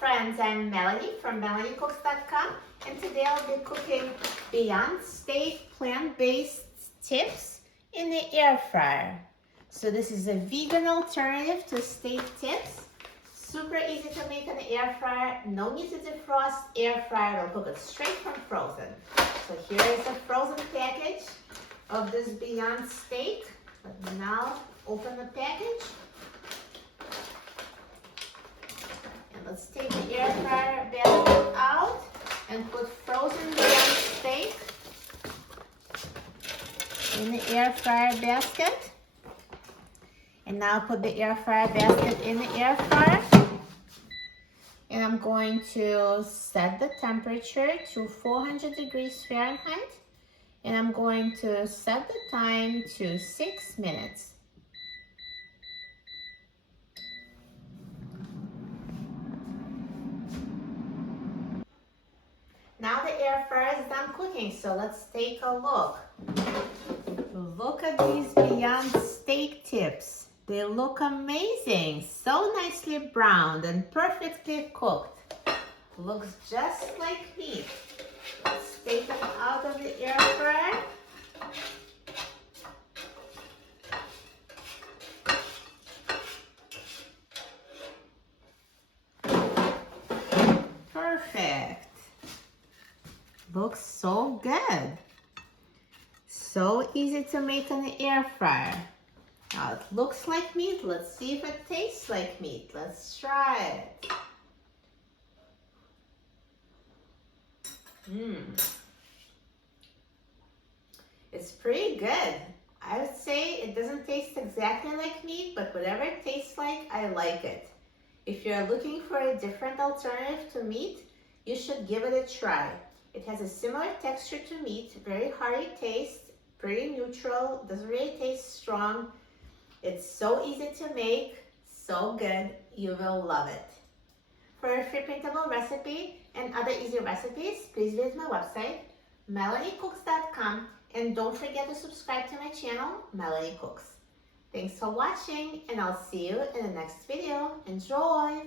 friends, I'm Melanie from MelanieCooks.com, and today I'll be cooking Beyond Steak plant-based tips in the air fryer. So this is a vegan alternative to steak tips. Super easy to make in the air fryer, no need to defrost, air fryer will cook it straight from frozen. So here is a frozen package of this Beyond Steak. Let me now open the package. And let's take the air fryer basket out and put frozen Beyond Steak in the air fryer basket. And now put the air fryer basket in the air fryer. And I'm going to set the temperature to 400 degrees Fahrenheit. And I'm going to set the time to 6 minutes. Now the air fryer is done cooking, so let's take a look. Look at these Beyond Steak tips. They look amazing, so nicely browned and perfectly cooked. Looks just like meat. Let's take them out of the air fryer. Perfect. Looks so good. So easy to make in the air fryer. Now it looks like meat. Let's see if it tastes like meat. Let's try it. It's pretty good. I would say it doesn't taste exactly like meat, but whatever it tastes like, I like it. If you're looking for a different alternative to meat, you should give it a try. It has a similar texture to meat, very hearty taste, pretty neutral, doesn't really taste strong. It's so easy to make, so good, you will love it. For a free printable recipe and other easy recipes, please visit my website, MelanieCooks.com, and don't forget to subscribe to my channel, Melanie Cooks. Thanks for watching, and I'll see you in the next video. Enjoy!